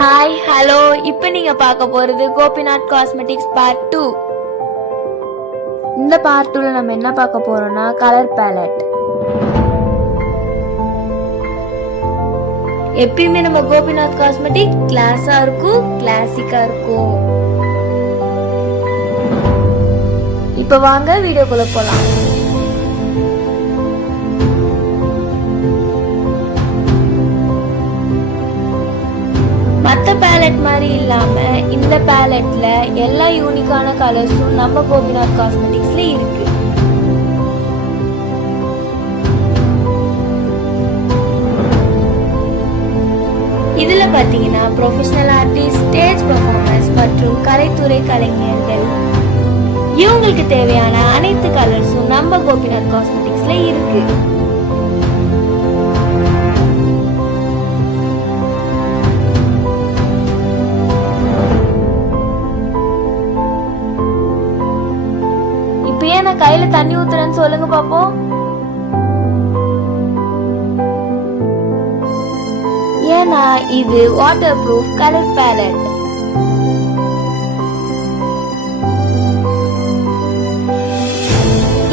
Hi hello. இப்போ நீங்க பார்க்க போறது கோபிநாத் காஸ்மெட்டிக்ஸ் பார்ட் 2. இந்த பார்ட் 2ல நம்ம என்ன பார்க்க போறோம்னா கலர் பேலட். எப்பயுமே நம்ம கோபிநாத் காஸ்மெட்டிக் கிளாஸா இருக்கும், கிளாசிக்கா இருக்கும். இப்போ வாங்க வீடியோக்குள்ள போலாம். மற்ற பேலட் மாதிரி இல்லாம இந்த பேலட்ல எல்லா யூனிக்கான கலர்ஸும் நம்ம கோபிநாத் காஸ்மெட்டிக்ஸ்ல இருக்கு. இதுல பாத்தீங்கன்னா ப்ரொஃபஷனல் ஆர்டிஸ்ட், ஸ்டேஜ் பெர்ஃபார்மன்ஸ் மற்றும் கலைத்துறை கலைஞர்கள் இவங்களுக்கு தேவையான அனைத்து கலர்ஸும் நம்ம கோபிநாத் காஸ்மெட்டிக்ஸ்ல இருக்கு. இப்ப ஏன் நான் கையில தண்ணி ஊத்துறேன்னு சொல்லுங்க பாப்போம். ஏன்னா இது வாட்டர் ப்ரூஃப் கலர் பேலட்.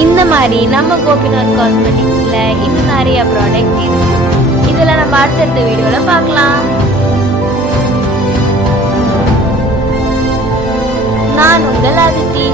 இந்த மாதிரி நம்ம கோபிநாத் காஸ்மெட்டிக்ஸ்ல இன்னும் நிறைய ப்ராடக்ட் இருக்கு. இதுல நம்ம அடுத்தடுத்த வீடியோல பார்க்கலாம். நான் உங்கள் அதித்தி.